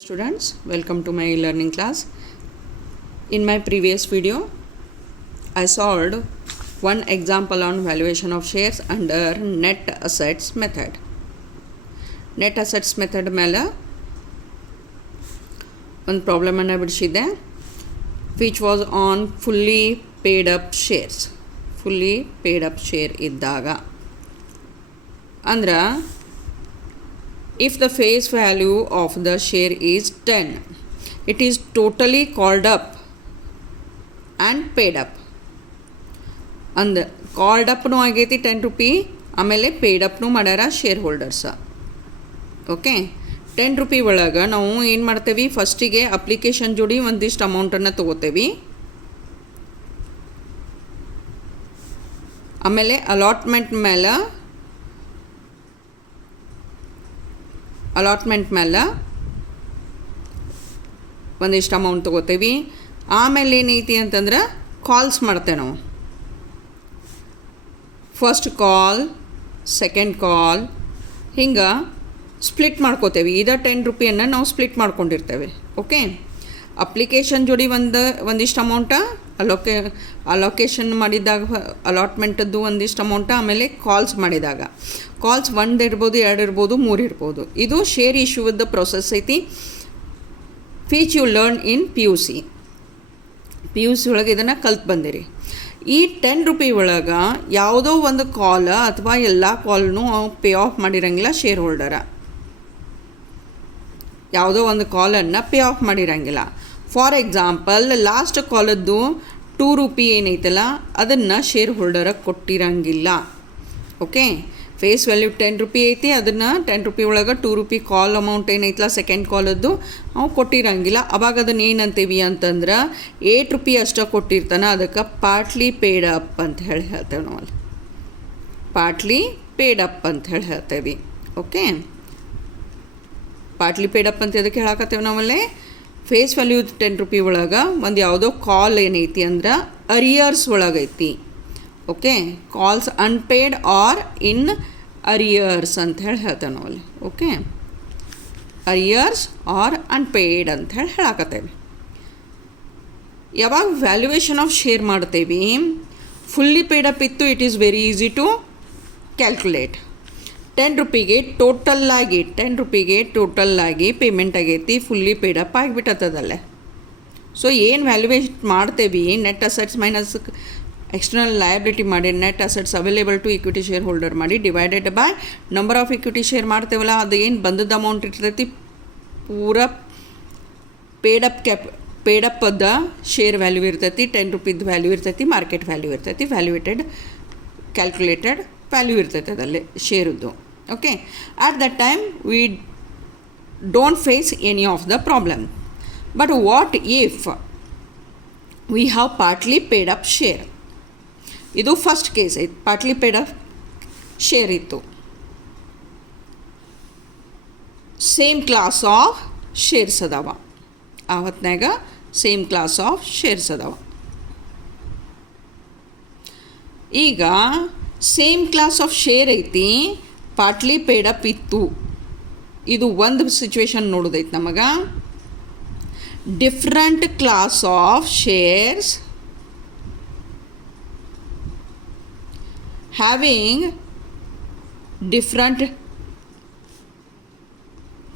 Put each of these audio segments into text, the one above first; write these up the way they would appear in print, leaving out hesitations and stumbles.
Students, welcome to my e-learning class. In my previous video, I solved one example on valuation of shares under net assets method. Net assets method ಮೇಲೆ ಒಂದು ಪ್ರಾಬ್ಲಮನ್ನು ಬಿಡಿಸಿದ್ದೆ, which was on fully paid up shares. fully paid up share ಇದ್ದಾಗ ಅಂದ್ರೆ if the face value of the share is 10, it is totally called up and paid up. And called up no ageti 10 rupee, ಆಮೇಲೆ paid up no ಮಾಡ್ಯಾರ share holders. Okay, 10 rupee ಒಳಗೆ ನಾವು ಏನು ಮಾಡ್ತೇವೆ, ಫಸ್ಟಿಗೆ application ಜೋಡಿ ಒಂದಿಷ್ಟು ಅಮೌಂಟನ್ನು ತೊಗೋತೇವೆ. ಆಮೇಲೆ ಅಲಾಟ್ಮೆಂಟ್ ಮೇಲೆ ಒಂದಿಷ್ಟು ಅಮೌಂಟ್ ತೊಗೋತೇವೆ. ಆಮೇಲೆ ಏನೈತಿ ಅಂತಂದ್ರೆ ಕಾಲ್ಸ್ ಮಾಡ್ತೇವೆ ನಾವು. ಫಸ್ಟ್ ಕಾಲ್, ಸೆಕೆಂಡ್ ಕಾಲ್, ಹಿಂಗೆ ಸ್ಪ್ಲಿಟ್ ಮಾಡ್ಕೋತೇವೆ. ಇದ 10 ರೂಪಿಯನ್ನು ನಾವು ಸ್ಪ್ಲಿಟ್ ಮಾಡ್ಕೊಂಡಿರ್ತೇವೆ. ಓಕೆ, ಅಪ್ಲಿಕೇಶನ್ ಜೋಡಿ ಒಂದಿಷ್ಟು ಅಮೌಂಟ, ಅಲೋಕೇಶನ್ ಮಾಡಿದಾಗ ಅಲಾಟ್ಮೆಂಟದ್ದು ಒಂದಿಷ್ಟು ಅಮೌಂಟ, ಆಮೇಲೆ ಕಾಲ್ಸ್ ಮಾಡಿದಾಗ ಕಾಲ್ಸ್ 1 ಇರ್ಬೋದು, 2 ಇರ್ಬೋದು, 3 ಇರ್ಬೋದು. ಇದು ಶೇರ್ ಇಶ್ಯೂದ ಪ್ರೊಸೆಸ್ ಐತಿ, which you learn in PUC ಒಳಗೆ ಇದನ್ನು ಕಲ್ತು ಬಂದಿರಿ. ಈ 10 ರೂಪಿ ಒಳಗೆ ಯಾವುದೋ ಒಂದು ಕಾಲ್ ಅಥವಾ ಎಲ್ಲ ಕಾಲ್ನೂ ಪೇ ಆಫ್ ಮಾಡಿರಂಗಿಲ್ಲ ಶೇರ್ ಹೋಲ್ಡರ. ಯಾವುದೋ ಒಂದು ಕಾಲನ್ನು ಪೇ ಆಫ್ ಮಾಡಿರಂಗಿಲ್ಲ. ಫಾರ್ ಎಕ್ಸಾಂಪಲ್, ಲಾಸ್ಟ್ ಕಾಲದ್ದು 2 ರೂಪಿ ಏನೈತಲ್ಲ ಅದನ್ನು ಶೇರ್ ಹೋಲ್ಡರಿಗೆ ಕೊಟ್ಟಿರಂಗಿಲ್ಲ. ಓಕೆ, ಫೇಸ್ ವ್ಯಾಲ್ಯೂ 10 ರೂಪಿ ಐತಿ, ಅದನ್ನು 10 ರೂಪಿ ಒಳಗೆ 2 ರೂಪಿ ಕಾಲ್ ಅಮೌಂಟ್ ಏನೈತಲ್ಲ ಸೆಕೆಂಡ್ ಕಾಲದ್ದು ನಾವು ಕೊಟ್ಟಿರಂಗಿಲ್ಲ. ಅವಾಗ ಅದನ್ನು ಏನಂತೀವಿ ಅಂತಂದ್ರೆ 8 ರೂಪಿ ಅಷ್ಟೇ ಕೊಟ್ಟಿರ್ತಾನೆ, ಅದಕ್ಕೆ ಪಾರ್ಟ್ಲಿ ಪೇಡ್ ಅಪ್ ಅಂತ ಹೇಳ್ತೇವೆ ನಾವು. ಅಲ್ಲಿ ಪಾರ್ಟ್ಲಿ ಪೇಡ್ ಅಪ್ ಅಂತ ಹೇಳ್ತೇವೆ. ಓಕೆ, ಪಾರ್ಟ್ಲಿ ಪೇಡ್ ಅಪ್ ಅಂತ ಅದಕ್ಕೆ ಹೇಳಕತ್ತೇವೆ ನಾವಲ್ಲೇ. ಫೇಸ್ ವ್ಯಾಲ್ಯೂ 10 ರೂಪಿ ಒಳಗೆ ಒಂದು ಯಾವುದೋ ಕಾಲ್ ಏನೈತಿ ಅಂದ್ರೆ ಅರಿಯರ್ಸ್ ಒಳಗೈತಿ. Okay, calls unpaid are in arrears ಅಂತ ಹೇಳ್ತೇವೆ ನಾವಲ್ಲಿ. ಓಕೆ, ಅರಿಯರ್ಸ್ ಆರ್ ಅನ್ಪೇಯ್ಡ್ ಅಂತ ಹೇಳಕತ್ತೇವೆ. ಯಾವಾಗ ವ್ಯಾಲ್ಯೂಯೇಷನ್ ಆಫ್ ಶೇರ್ ಮಾಡ್ತೇವೆ, ಫುಲ್ಲಿ ಪೇಡ್ ಅಪ್ ಇತ್ತು, it is very easy to calculate. 10 ರೂಪಿಗೆ ಟೋಟಲ್ ಆಗಿ ಪೇಮೆಂಟ್ ಆಗೈತಿ, ಫುಲ್ಲಿ ಪೇಡ್ ಅಪ್ ಆಗಿಬಿಟ್ಟದಲ್ಲೇ. ಸೊ ಏನು ವ್ಯಾಲ್ಯೂಯೇಟ್ ಮಾಡ್ತೇವೆ, net assets minus external liability ಮಾಡಿ net assets available to equity share holder ಮಾಡಿ divided by number of equity share ಮಾಡ್ತೇವಲ್ಲ, ಅದು ಏನು ಬಂದದ್ದು ಅಮೌಂಟ್ ಇರ್ತೈತಿ ಪೂರ ಪೇಡಪ್ಪದ ಶೇರ್ ವ್ಯಾಲ್ಯೂ ಇರ್ತೈತಿ, 10 ರೂಪಿದು ವ್ಯಾಲ್ಯೂ ಇರ್ತೈತಿ, ಮಾರ್ಕೆಟ್ ವ್ಯಾಲ್ಯೂ ಇರ್ತೈತಿ, ಕ್ಯಾಲ್ಕುಲೇಟೆಡ್ ವ್ಯಾಲ್ಯೂ ಇರ್ತೈತೆ ಅದರಲ್ಲಿ ಶೇರದ್ದು. Okay, at that time we don't face any of the problem. But what if we have partly paid up share? ಇದು ಫಸ್ಟ್ ಕೇಸ್ ಐತಿ, ಪಾರ್ಟ್ಲಿ ಪೇಡ್ ಅಪ್ ಶೇರ್ ಇತ್ತು, same class of shares ಅದಾವ. ಆ ಹೊತ್ನಾಗ same class of shares ಅದಾವ. ಈಗ same class of share ಐತಿ, partly paid up ಇತ್ತು. ಇದು ಒಂದು ಸಿಚುವೇಶನ್ ನೋಡೋದೈತಿ ನಮಗೆ. Different class of shares having different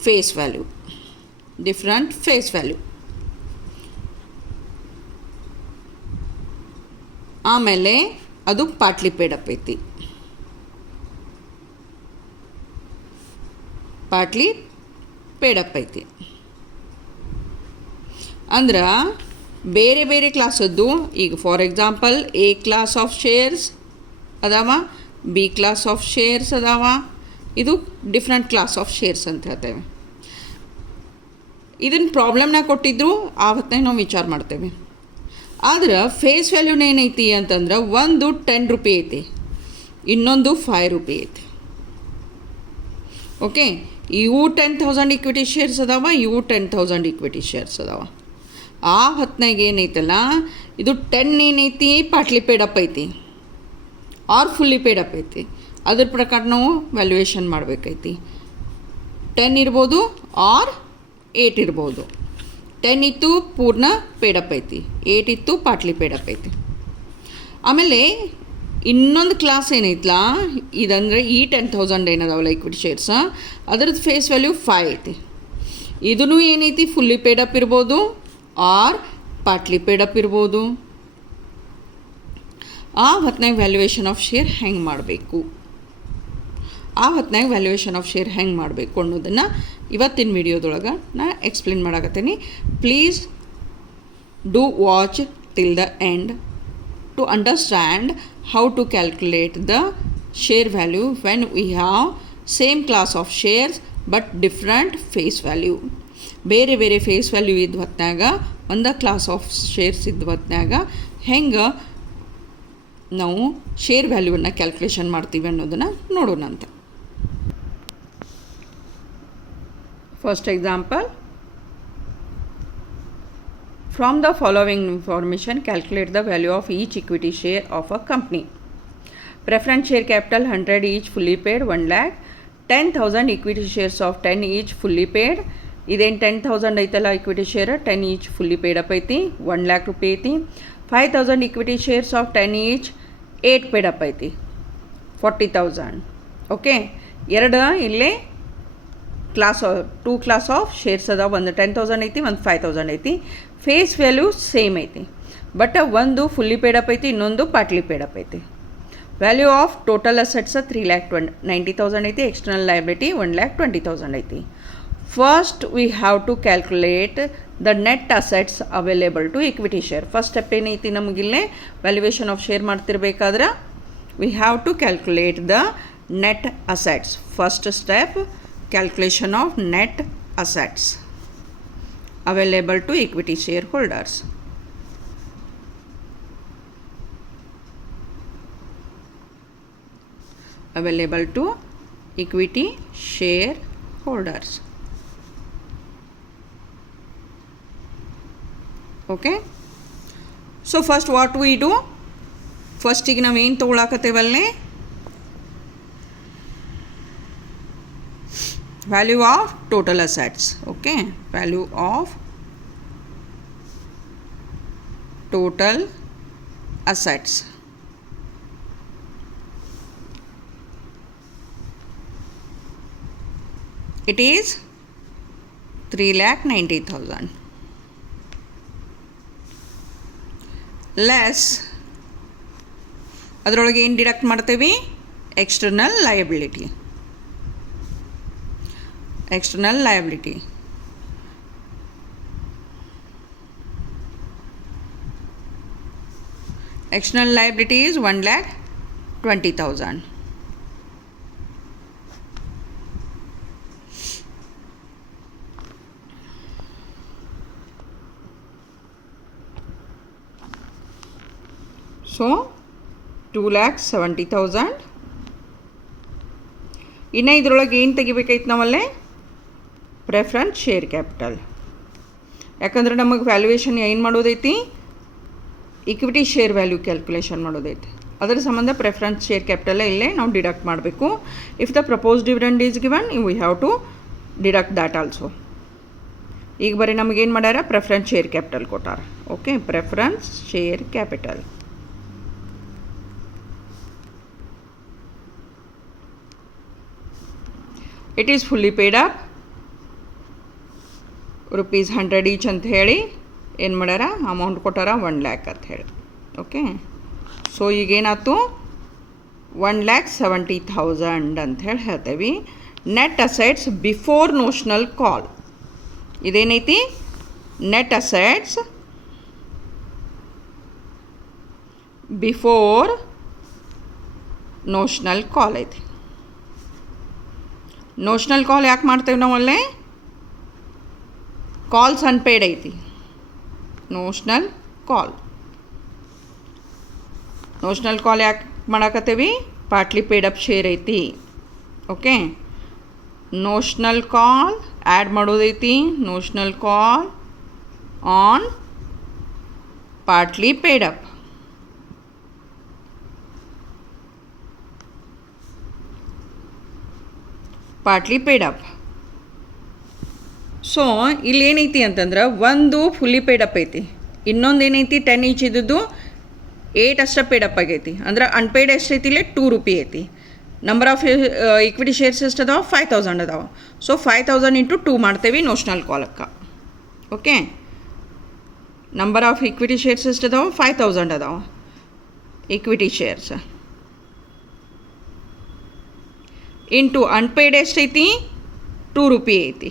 face value. ಆಮೇಲೆ ಅದು ಪಾರ್ಟ್ಲಿ ಪೇಡ್ ಅಪ್ ಐತಿ. ಅಂದ್ರೆ ಬೇರೆ ಬೇರೆ ಕ್ಲಾಸದ್ದು, ಈಗ for example A class of shares ಅದಾವ, B ಕ್ಲಾಸ್ ಆಫ್ ಶೇರ್ಸ್ ಅದಾವ, ಇದು ಡಿಫ್ರೆಂಟ್ ಕ್ಲಾಸ್ ಆಫ್ ಶೇರ್ಸ್ ಅಂತ ಹೇಳ್ತೇವೆ. ಇದನ್ನು ಪ್ರಾಬ್ಲಮ್ನಾಗ ಕೊಟ್ಟಿದ್ರು ಆ ಹೊತ್ತಿನಾಗ ನಾವು ವಿಚಾರ ಮಾಡ್ತೇವೆ. ಆದ್ರೆ ಫೇಸ್ ವ್ಯಾಲ್ಯೂನ ಏನೈತಿ ಅಂತಂದ್ರೆ ಒಂದು 10 ರೂಪಿ ಐತಿ, ಇನ್ನೊಂದು 5 ರೂಪಿ ಐತಿ. ಓಕೆ, ಇವು 10,000 ಇಕ್ವಿಟಿ ಶೇರ್ಸ್ ಅದಾವ, ಇವು 10,000 ಇಕ್ವಿಟಿ ಶೇರ್ಸ್ ಅದಾವ. ಆ ಹೊತ್ತಿನಾಗ ಏನೈತಲ್ಲ, ಇದು 10 ಏನೈತಿ ಪಾರ್ಟ್ಲಿ ಪೇಡ್ ಅಪ್ ಐತಿ ಆರ್ ಫುಲ್ಲಿ ಪೇಡ್ ಅಪ್ ಐತಿ. ಅದ್ರ ಪ್ರಕಾರ ನಾವು ವ್ಯಾಲ್ಯೂಯೇಷನ್ ಮಾಡಬೇಕೈತಿ. 10 ಇರ್ಬೋದು ಆರ್ 8 ಇರ್ಬೋದು. 10 ಇತ್ತು ಪೂರ್ಣ ಪೇಡಪ್ ಐತಿ, 8 ಇತ್ತು ಪಾರ್ಟ್ಲಿ ಪೇಡಪ್ ಐತಿ. ಆಮೇಲೆ ಇನ್ನೊಂದು ಕ್ಲಾಸ್ ಏನೈತಲ್ಲ, ಇದಂದರೆ ಈ 10,000 ಏನದಾವಲ್ಲ ಇಕ್ವಿಟಿ ಶೇರ್ಸ್, ಅದರದ್ದು ಫೇಸ್ ವ್ಯಾಲ್ಯೂ 5 ಐತಿ. ಇದೂ ಏನೈತಿ, ಫುಲ್ಲಿ ಪೇಡಪ್ ಇರ್ಬೋದು ಆರ್ ಪಾರ್ಟ್ಲಿ ಪೇಡಪ್ ಇರ್ಬೋದು. ಆ ಹೊತ್ನಾಗ ವ್ಯಾಲ್ಯೂಯೇಷನ್ ಆಫ್ ಶೇರ್ ಹೆಂಗೆ ಮಾಡಬೇಕು, ಅನ್ನೋದನ್ನು ಇವತ್ತಿನ ವಿಡಿಯೋದೊಳಗೆ ನಾ ಎಕ್ಸ್ಪ್ಲೇನ್ ಮಾಡಾಕತ್ತೀನಿ. Please do watch till the end to understand how to calculate the share value when we have same class of shares but different face value. ಬೇರೆ ಬೇರೆ ಫೇಸ್ ವ್ಯಾಲ್ಯೂ ಇದ್ದ ಹೊತ್ನಾಗ ಒಂದು ಕ್ಲಾಸ್ ಆಫ್ ಶೇರ್ಸ್ ಇದ್ದ ಹೊತ್ನಾಗ ಹೆಂಗೆ ನಾವು ಶೇರ್ ವ್ಯಾಲ್ಯೂವನ್ನು ಕ್ಯಾಲ್ಕುಲೇಷನ್ ಮಾಡ್ತೀವಿ ಅನ್ನೋದನ್ನು ನೋಡೋಣ ಅಂತ. First example, from the following information calculate the value of each equity share of a company. Preference share capital 100 each fully paid 1 lakh. 10,000 equity shares of 10 each fully paid. ಇದೇನು 10,000 ಐತಲ್ಲ equity share, 10 each fully paid up ಐತಿ, 1 lakh ರೂಪಾಯಿ ಐತಿ. 5,000 equity shares of 10 each 8 paid up ಐತಿ, 40,000. Okay, ಎರಡು ಇಲ್ಲೇ two class of shares ಅದ, ಒಂದು 10,000 ಐತಿ, ಒಂದು 5,000 ಐತಿ. ಫೇಸ್ ವ್ಯಾಲ್ಯೂ ಸೇಮ್ ಐತಿ, ಬಟ್ ಒಂದು ಫುಲ್ಲಿ ಪೇಡಪ್ ಐತಿ, ಇನ್ನೊಂದು ಪಾರ್ಟ್ಲಿ ಪೇಡಪ್ ಐತಿ. ವ್ಯಾಲ್ಯೂ ಆಫ್ ಟೋಟಲ್ ಅಸೆಟ್ಸ್ 3,90,000 ಐತಿ, ಎಕ್ಸ್ಟರ್ನಲ್ ಲಯಬಿಲಿಟಿ 1,20,000 ಐತಿ. First we have to calculate the net assets available to equity share. First step ಏನೈತಿ, ನಮಗಿಲ್ಲೇ ವ್ಯಾಲ್ಯೂಯೇಷನ್ ಆಫ್ ಶೇರ್ ಮಾಡ್ತಿರ್ಬೇಕಾದ್ರೆ we have to calculate the net assets. First step, calculation of net assets available to equity shareholders. Available to equity shareholders. Okay, so first what we do, first ಈಗ ನಾವು ಏನು ತಗೊಳಕತ್ತೇವಲ್ಲೇ, value of total assets. Okay, value of total assets. It is 3,90,000 less ಅದರೊಳಗೆ ಏನು deduct ಮಾಡ್ತೀವಿ, external liability. External liability, external liability is 1,20,000. So 2,70,000. ಇನ್ನು ಇದರೊಳಗೆ ಏನು ತೆಗಿಬೇಕೈತೆ ನಾವಲ್ಲೇ, ಪ್ರೆಫರೆನ್ಸ್ ಶೇರ್ ಕ್ಯಾಪಿಟಲ್. ಯಾಕಂದ್ರೆ ನಮಗೆ ವ್ಯಾಲ್ಯೂಯೇಷನ್ ಏನು ಮಾಡೋದೈತಿ, ಇಕ್ವಿಟಿ ಶೇರ್ ವ್ಯಾಲ್ಯೂ ಕ್ಯಾಲ್ಕುಲೇಷನ್ ಮಾಡೋದೈತಿ. ಅದರ ಸಂಬಂಧ ಪ್ರೆಫರೆನ್ಸ್ ಶೇರ್ ಕ್ಯಾಪಿಟಲ್ ಇಲ್ಲೇ ನಾವು ಡಿಡಕ್ಟ್ ಮಾಡಬೇಕು. If the propose dividend is given, we have to deduct that also. ಈಗ ಬರೀ ನಮಗೇನು ಮಾಡ್ಯಾರ, ಪ್ರೆಫರೆನ್ಸ್ ಶೇರ್ ಕ್ಯಾಪಿಟಲ್ ಕೊಟ್ಟಾರ. Okay, preference share capital. It is fully paid up ₹100 each ಅಂತ ಹೇಳಿ ಏನು ಮಾಡ್ಯಾರ, ಅಮೌಂಟ್ ಕೊಟ್ಟಾರ 1 lakh ಅಂತ ಹೇಳಿ. ಓಕೆ, ಸೊ ಈಗೇನಾಯ್ತು, 1,70,000 ಅಂತ ಹೇಳಿ ಹೇಳ್ತೇವೆ. Net assets before notional call. ಇದೇನೈತಿ, net assets before notional call ಐತಿ. ನೋಷನಲ್ ಕಾಲ್ ಯಾಕೆ ಮಾಡ್ತೇವೆ ನಾವಲ್ಲೇ, ಕಾಲ್ಸ್ ಅನ್ಪೇಯ್ಡ್ ಐತಿ. ನೋಷನಲ್ ಕಾಲ್ ಯಾಕೆ ಮಾಡಾಕತ್ತೀವಿ, ಪಾರ್ಟ್ಲಿ ಪೇಡ್ ಅಪ್ ಶೇರ್ ಐತಿ. ಓಕೆ, ನೋಷನಲ್ ಕಾಲ್ ಆ್ಯಡ್ ಮಾಡೋದೈತಿ, notional call on partly paid up. partly paid up. So ಇಲ್ಲಿ ಏನೈತಿ ಅಂತಂದ್ರೆ ಒಂದು ಫುಲ್ಲಿ ಪೇಡಪ್ ಐತಿ, ಇನ್ನೊಂದು ಏನೈತಿ 10 ಈಚ್ ಇದ್ದದ್ದು 8 ಅಷ್ಟೇ ಪೇಡಪ್ ಆಗೈತಿ. ಅಂದ್ರೆ ಅನ್ಪೇಯ್ಡ್ ಎಷ್ಟೈತಿ ಇಲ್ಲೇ 2 ರೂಪಿ ಐತಿ. ನಂಬರ್ ಆಫ್ ಈಕ್ವಿಟಿ ಶೇರ್ಸ್ ಎಷ್ಟು ಅದಾವೆ? 5000 ಅದಾವೆ. ಸೊ 5000 ಇಂಟು 2 ಮಾಡ್ತೇವೆ ನೋಷನಲ್ ಕಾಲಕ್ಕೆ. Okay, number of equity shares ಎಷ್ಟು ಅದಾವೆ? 5000 ಅದಾವೆ ಈಕ್ವಿಟಿ ಶೇರ್ಸ್. ಇಂಟು ಅನ್ಪೇಯ್ಡ್ ಎಷ್ಟೈತಿ? 2 ರೂಪಿ ಐತಿ.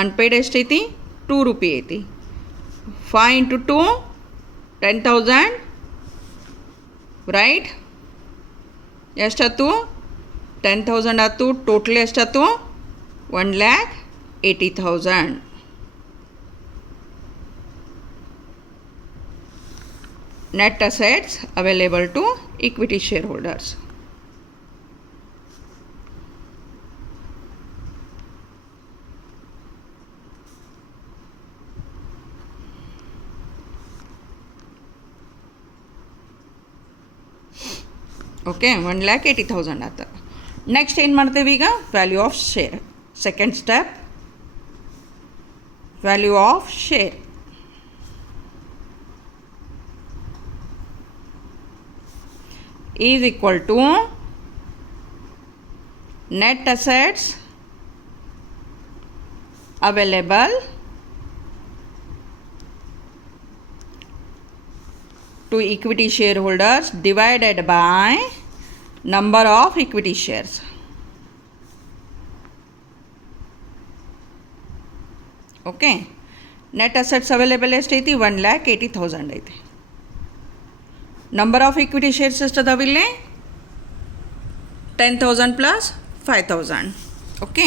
ಅನ್ಪೇಯ್ಡ್ ಎಷ್ಟೈತಿ? 2 ರೂಪಿ ಐತಿ. 5 ಇಂಟು 2 10,000 ರೈಟ್. ಎಷ್ಟಾಯ್ತು? 10,000 ಆಯ್ತು. ಟೋಟಲ್ ಎಷ್ಟಾಯ್ತು? 1,80,000. net assets available to equity shareholders. Okay, 1,80,000 ಆಯ್ತು. ನೆಕ್ಸ್ಟ್ ಏನು ಮಾಡ್ತೇವೆ ಈಗ? Value of share. Second step, value of share. is equal to net assets available to equity shareholders divided by number of equity shares. Okay, net assets available ಎಷ್ಟೈತಿ? 1,80,000 ಐತಿ. Number of equity shares ಎಷ್ಟು ಅದಾವೆ ಇಲ್ಲಿ? 10,000 plus 5,000. Okay,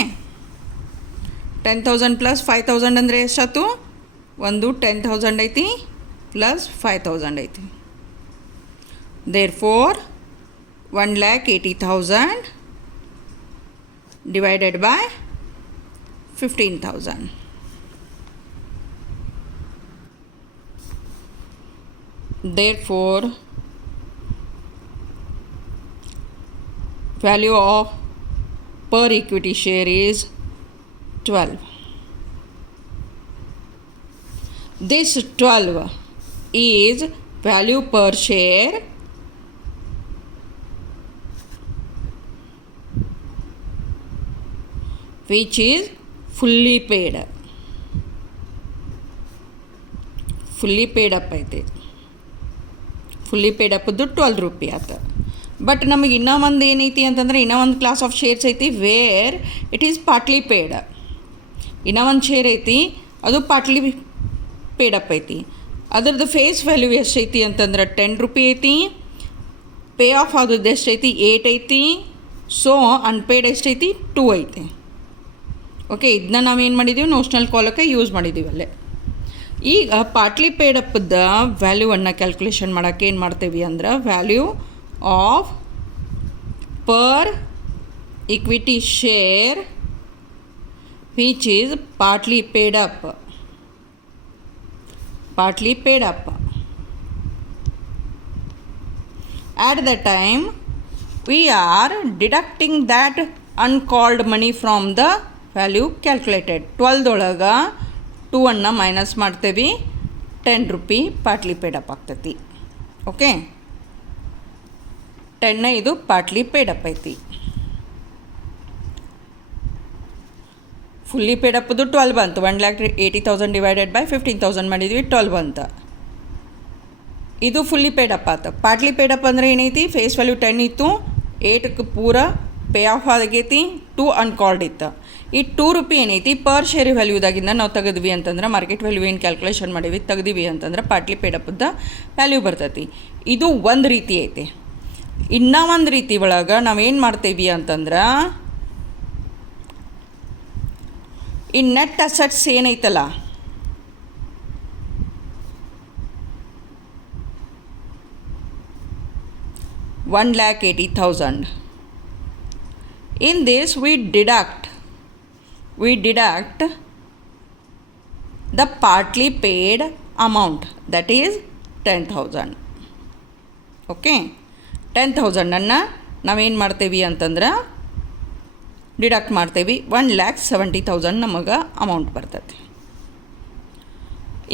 10,000 plus 5,000 ಅಂದರೆ ಎಷ್ಟಾಯ್ತು? ಒಂದು 10,000 ಐತಿ plus 5,000 ಐತಿ. Therefore 1,80,000 divided by 15,000. Therefore, value of per equity share is 12. This 12 is value per share which is fully paid. Fully paid up ಐತಿ. ಫುಲ್ಲಿ ಪೇಡ್ ಅಪ್ಪದ್ದು 12 ರೂಪಿ ಆಯ್ತು. ಬಟ್ ನಮಗೆ ಇನ್ನೂ ಒಂದು ಏನೈತಿ ಅಂತಂದರೆ, ಇನ್ನೂ ಒಂದು ಕ್ಲಾಸ್ ಆಫ್ ಶೇರ್ಸ್ ಐತಿ where it is partly paid. ಇನ್ನೂ ಒಂದು ಶೇರ್ ಐತಿ, ಅದು ಪಾರ್ಟ್ಲಿ ಪೇಡ್ ಅಪ್ ಐತಿ. ಅದ್ರದ್ದು ಫೇಸ್ ವ್ಯಾಲ್ಯೂ ಎಷ್ಟೈತಿ ಅಂತಂದ್ರೆ 10 ರೂಪಿ ಐತಿ. ಪೇ ಆಫ್ ಆಗೋದು ಎಷ್ಟೈತಿ? 8 ಐತಿ. ಸೊ ಅನ್ಪೇಯ್ಡ್ ಎಷ್ಟೈತಿ? 2 ಐತಿ. ಓಕೆ, ಇದನ್ನ ನಾವೇನು ಮಾಡಿದ್ದೀವಿ? ನೋಷನಲ್ ಕಾಲಕ್ಕೆ ಯೂಸ್ ಮಾಡಿದ್ದೀವಿ ಅಲ್ಲೇ. ಈಗ ಪಾರ್ಟ್ಲಿ ಪೇಡ್ ಅಪ್ಪದ ವ್ಯಾಲ್ಯೂವನ್ನು ಕ್ಯಾಲ್ಕುಲೇಷನ್ ಮಾಡೋಕ್ಕೆ ಏನು ಮಾಡ್ತೀವಿ ಅಂದ್ರೆ, value of per equity share which is partly paid up. Partly paid up. At the time we are deducting that uncalled money from the value calculated. 12 ಒಳಗೆ 2 ಮೈನಸ್ ಮಾಡ್ತೇವೆ. 10 ರೂಪಿ ಪಾರ್ಟ್ಲಿ ಪೇಡ್ ಅಪ್ ಆಗ್ತೈತಿ. Okay, 10 ಇದು partly paid up ಐತಿ. Fully paid ಅಪ್ಪದು 12 ಬಂತು. 1,80,000 divided by 15,000 ಮಾಡಿದ್ವಿ, 12 ಬಂತು. ಇದು fully paid up ಆಯ್ತು. ಪಾರ್ಟ್ಲಿ ಪೇಡ್ ಅಪ್ ಅಂದರೆ ಏನೈತಿ? ಫೇಸ್ ವ್ಯಾಲ್ಯೂ 10 ಇತ್ತು, 8ಕ್ಕೆ ಪೂರ ಪೇ ಆಫ್ ಆಗೈತಿ, 2 ಅನ್ಕಾಲ್ಡ್ ಇತ್ತು. ಈ 2 ರೂಪಿ ಏನೈತಿ ಪರ್ ಶೇರ್ ವ್ಯಾಲ್ಯೂದಾಗಿಂದ ನಾವು ತೆಗೆದ್ವಿ ಅಂತಂದ್ರೆ, ಮಾರ್ಕೆಟ್ ವ್ಯಾಲ್ಯೂ ಏನು ಕ್ಯಾಲ್ಕುಲೇಷನ್ ಮಾಡೀವಿ ತೆಗ್ದಿವಿ ಅಂತಂದ್ರೆ ಪಾರ್ಟ್ಲಿ ಪೇಡ್ ಅಪ್ಪದ ವ್ಯಾಲ್ಯೂ ಬರ್ತೈತಿ. ಇದು ಒಂದು ರೀತಿ ಐತಿ. ಇನ್ನೂ ಒಂದು ರೀತಿ ಒಳಗೆ ನಾವೇನು ಮಾಡ್ತೇವಿ ಅಂತಂದ್ರೆ, ಈ ನೆಟ್ ಅಸೆಟ್ಸ್ ಏನೈತಲ್ಲ, $1,80,000. In this we deduct the partly paid amount, that is 10,000. Okay, 10,000 ನಾವೇನು ಮಾಡ್ತೇವೆ ಅಂತಂದ್ರೆ ಡಿಡಕ್ಟ್ ಮಾಡ್ತೇವೆ. 1,70,000 ನಮಗೆ ಅಮೌಂಟ್ ಬರ್ತೈತಿ.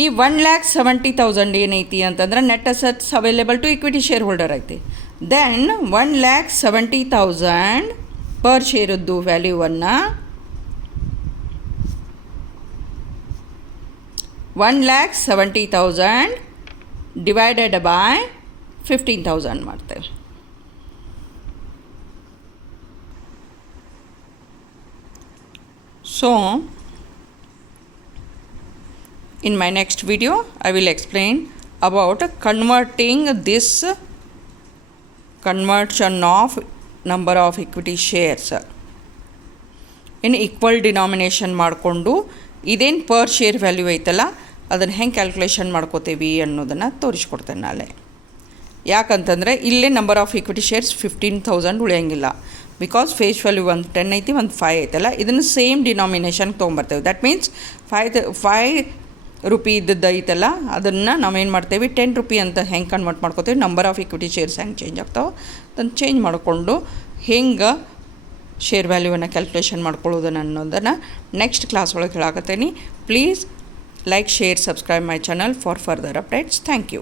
ಈ 1,70,000 ಏನೈತಿ ಅಂತಂದ್ರೆ net assets available to equity share holder ಐತಿ. ದೆನ್ 1,70,000 ಪರ್ ಶೇರದ್ದು ವ್ಯಾಲ್ಯೂವನ್ನು 1,70,000 ಡಿವೈಡೆಡ್ ಬೈ 15,000 ಮಾಡ್ತೇವೆ. So, in my next video, I will explain about converting this conversion of number of equity shares in equal denomination ಮಾಡಿಕೊಂಡು ಇದೇನು per share value ಐತಲ್ಲ ಅದನ್ನು ಹೆಂಗೆ calculation ಮಾಡ್ಕೋತೀವಿ ಅನ್ನೋದನ್ನು ತೋರಿಸ್ಕೊಡ್ತೇನೆ ನಾಳೆ. ಯಾಕಂತಂದರೆ ಇಲ್ಲೇ ನಂಬರ್ ಆಫ್ ಇಕ್ವಿಟಿ ಶೇರ್ಸ್ 15,000 ಉಳಿಯಂಗಿಲ್ಲ. ಬಿಕಾಸ್ ಫೇಸ್ ವ್ಯಾಲ್ಯೂ ಒಂದು 10 ಐತಿ, ಒಂದು 5 ಐತಲ್ಲ, ಇದನ್ನು ಸೇಮ್ ಡಿನಾಮಿನೇಷನ್ಗೆ ತೊಗೊಂಬರ್ತೇವೆ. ದ್ಯಾಟ್ ಮೀನ್ಸ್ 5 ರೂಪಿ ಇದ್ದದ್ದು ಐತಲ್ಲ ಅದನ್ನು ನಾವೇನು ಮಾಡ್ತೇವೆ 10 ರೂಪಿ ಅಂತ ಹೆಂಗೆ ಕನ್ವರ್ಟ್ ಮಾಡ್ಕೋತೇವೆ, ನಂಬರ್ ಆಫ್ ಇಕ್ವಿಟಿ ಶೇರ್ಸ್ ಹೆಂಗೆ ಚೇಂಜ್ ಆಗ್ತಾವೆ ಅದನ್ನು ಚೇಂಜ್ ಮಾಡಿಕೊಂಡು ಹೆಂಗೆ ಶೇರ್ ವ್ಯಾಲ್ಯೂವನ್ನು ಕ್ಯಾಲ್ಕುಲೇಷನ್ ಮಾಡ್ಕೊಳ್ಳೋದನ್ನು ಅನ್ನೋದನ್ನು ನೆಕ್ಸ್ಟ್ ಕ್ಲಾಸ್ ಒಳಗೆ ಹೇಳಾಕತ್ತೀನಿ. Please like, share, subscribe my channel for further updates. Thank you.